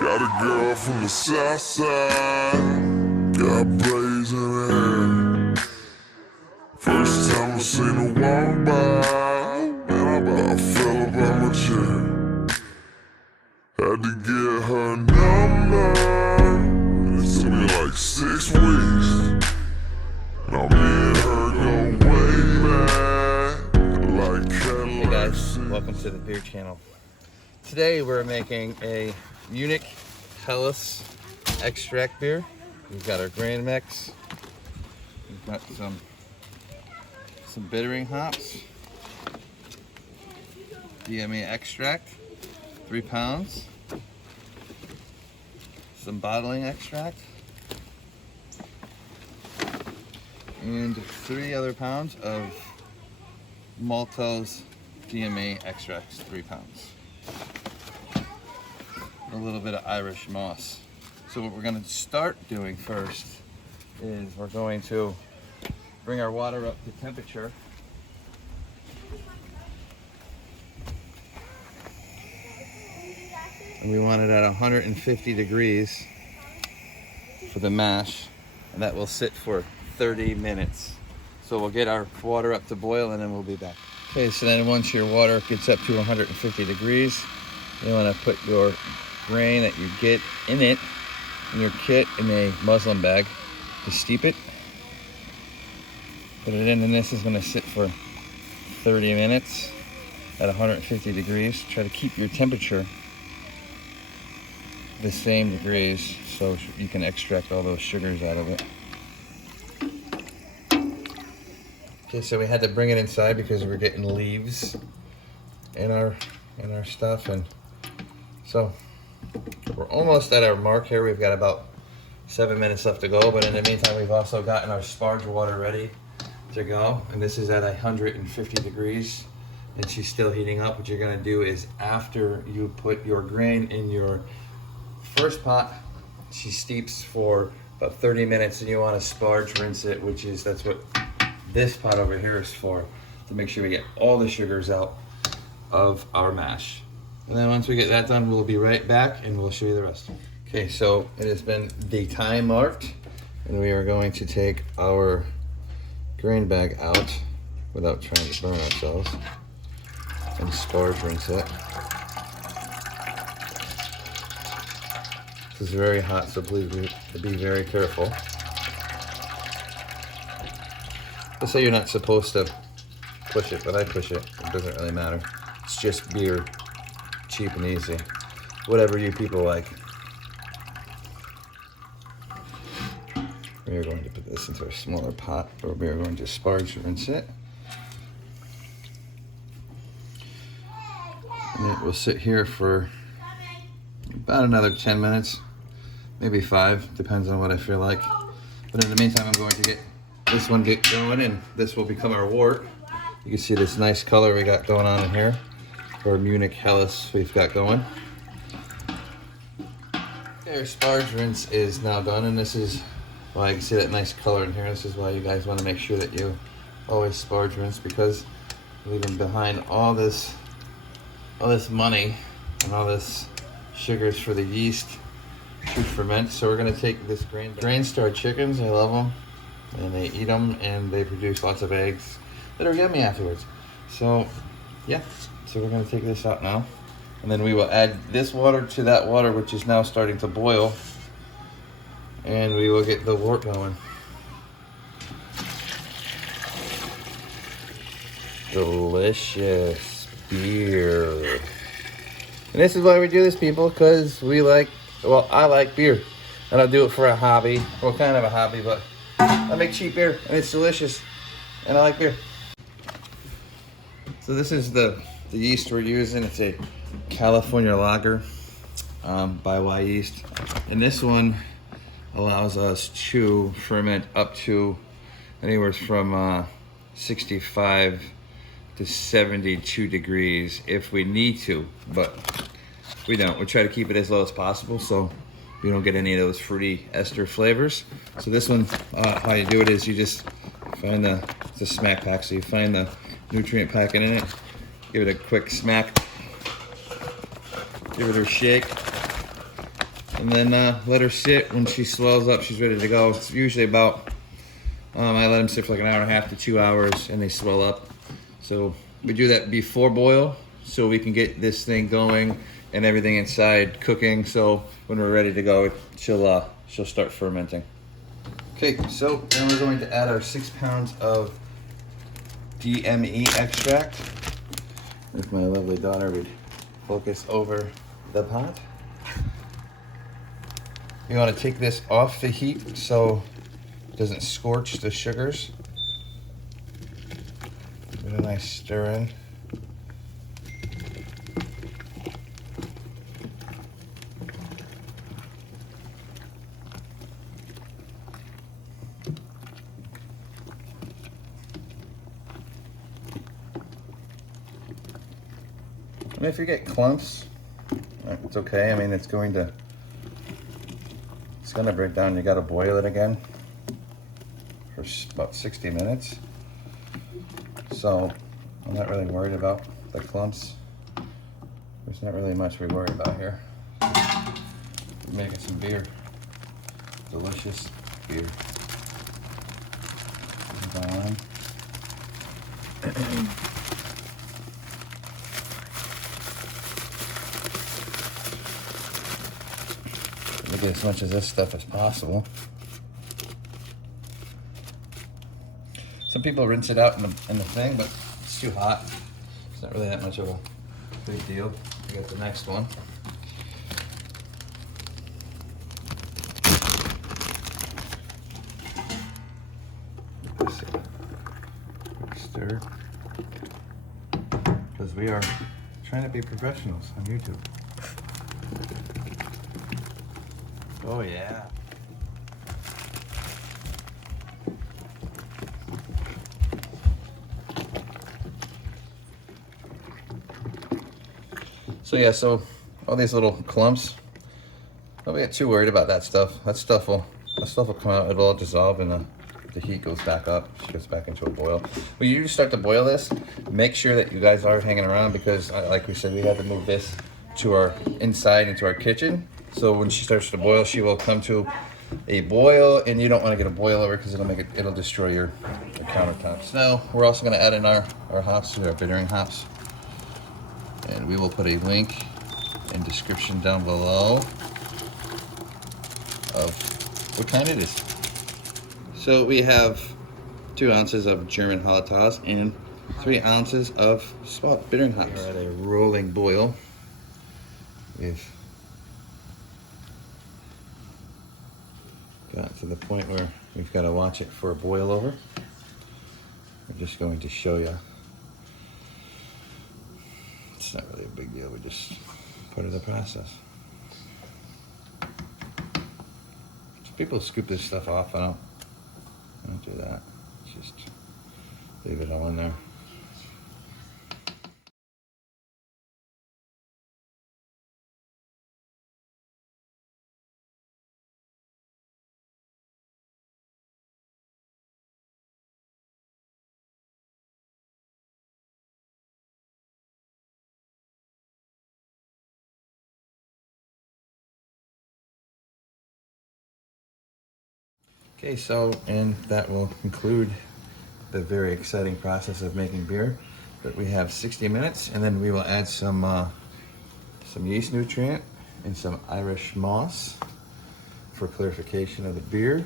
Got a girl from the south side, got blazing hair. First time I seen her walk by, man, I about fell up out my chair. Had to get her number, and it took me like 6 weeks. Now me and her go way back, like Cadillac. Hey guys, welcome to the beer channel. Today we're making a Munich Helles extract beer. We've got our grain mix. We've got some bittering hops, DMA extract, 3 pounds, some bottling extract, and 3 other pounds of maltose DMA extracts, 3 pounds. A little bit of Irish moss. So what we're going to start doing first is we're going to bring our water up to temperature. And we want it at 150 degrees for the mash, and that will sit for 30 minutes. So we'll get our water up to boil and then we'll be back. Okay, so then once your water gets up to 150 degrees, you want to put your grain that you get in it, in your kit, in a muslin bag to steep it. Put it in, and this is going to sit for 30 minutes at 150 degrees. Try to keep your temperature the same degrees so you can extract all those sugars out of it. Okay, so we had to bring it inside because we're getting leaves in our stuff, and so we're almost at our mark here. We've got about 7 minutes left to go, but in the meantime we've also gotten our sparge water ready to go, and this is at 150 degrees and she's still heating up. What you're going to do is, after you put your grain in your first pot, she steeps for about 30 minutes, and you want to sparge rinse it, that's what this pot over here is for, to make sure we get all the sugars out of our mash. And then once we get that done, we'll be right back and we'll show you the rest. Okay, so it has been the time marked, and we are going to take our grain bag out without trying to burn ourselves and sparge rinse it. This is very hot, so please be very careful. Let's say you're not supposed to push it, but I push it. It doesn't really matter. It's just beer. Cheap and easy. Whatever you people like. We are going to put this into a smaller pot, where we are going to sparge rinse it. And it will sit here for about another 10 minutes, maybe 5, depends on what I feel like. But in the meantime, I'm going to get this one going, and this will become our wort. You can see this nice color we got going on in here. Or Munich Helles we've got going. Okay, our sparge rinse is now done, and this is why you can see that nice color in here. This is why you guys want to make sure that you always sparge rinse, because leaving behind all this money and all this sugars for the yeast to ferment. So we're going to take this grain star chickens. I love them, and they eat them, and they produce lots of eggs that are yummy afterwards. So yeah. So we're going to take this out now, and then we will add this water to that water, which is now starting to boil, and we will get the wort going. Delicious beer. And this is why we do this, people, because I like beer, and I'll do it for a hobby. Well, kind of a hobby, but I make cheap beer, and it's delicious, and I like beer. So this is the yeast we're using. It's a California lager by Y Yeast, and this one allows us to ferment up to anywhere from 65 to 72 degrees if we need to, but we don't. We try to keep it as low as possible so you don't get any of those fruity ester flavors. So this one, how you do it is you just find it's a smack pack, so you find the nutrient packet in it, give it a quick smack, give it a shake, And then let her sit. When she swells up, she's ready to go. It's usually about, I let them sit for like an hour and a half to 2 hours, and they swell up. So we do that before boil, so we can get this thing going and everything inside cooking. So when we're ready to go, she'll start fermenting. Okay, so then we're going to add our 6 pounds of DME extract. If my lovely daughter would focus over the pot. You want to take this off the heat so it doesn't scorch the sugars. Give it a nice stir in. And if you get clumps, it's okay. I mean, it's gonna break down. You gotta boil it again for about 60 minutes. So I'm not really worried about the clumps. There's not really much we worry about here. We're making some beer. Delicious beer. We'll get as much of this stuff as possible. Some people rinse it out in the thing, but it's too hot. It's not really that much of a big deal. I got the next one. Stir. Because we are trying to be professionals on YouTube. Oh yeah. So yeah, so all these little clumps, don't get too worried about that stuff. That stuff will come out. It'll all dissolve and the heat goes back up. She goes back into a boil. When you start to boil this, make sure that you guys are hanging around because, like we said, we had to move this to our inside into our kitchen. So when she starts to boil, she will come to a boil, and you don't want to get a boil over because it'll destroy your countertops. Now we're also going to add in our hops, our bittering hops. And we will put a link in description down below of what kind it is. So we have 2 ounces of German Hallertau and 3 ounces of spot bittering hops. We're at a rolling boil. We've got to the point where we've got to watch it for a boil over. I'm just going to show you. It's not really a big deal, we just put in the process. So people scoop this stuff off, I don't do that. Just leave it all in there. Okay, so, and that will conclude the very exciting process of making beer. But we have 60 minutes, and then we will add some yeast nutrient and some Irish moss for clarification of the beer.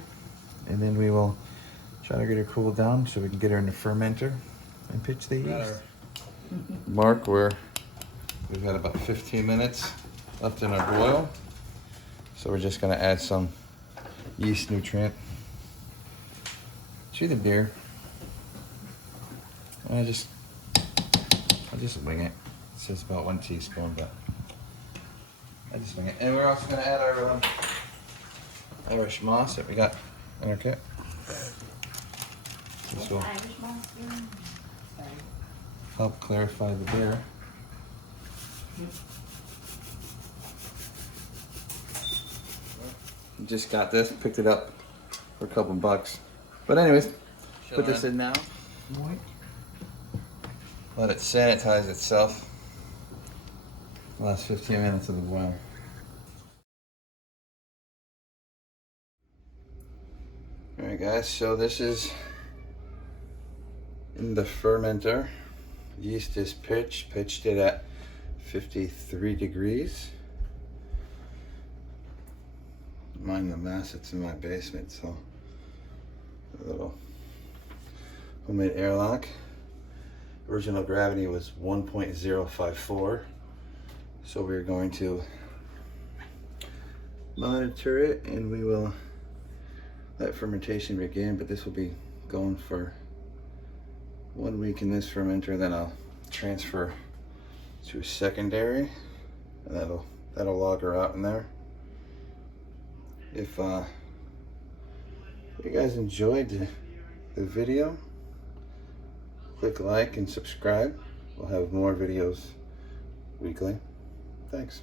And then we will try to get her cooled down so we can get her in the fermenter and pitch the yeast. Mark, we've got about 15 minutes left in our boil. So we're just gonna add some yeast nutrient to the beer. And I'll just wing it. It says about 1 teaspoon, but I just wing it. And we're also gonna add our Irish moss that we got in our kit. This will help clarify the beer. Just got this, picked it up for a couple bucks. But anyways, put this in now. Let it sanitize itself. The last 15 minutes of the boil. Alright guys, so this is in the fermenter. Yeast is pitched it at 53 degrees. Mind the mess, it's in my basement, so a little homemade airlock. Original gravity was 1.054, so we're going to monitor it and we will let fermentation begin, but this will be going for 1 week in this fermenter, then I'll transfer to a secondary and that'll log her out in there. If you guys enjoyed the video, click like and subscribe. We'll have more videos weekly. Thanks.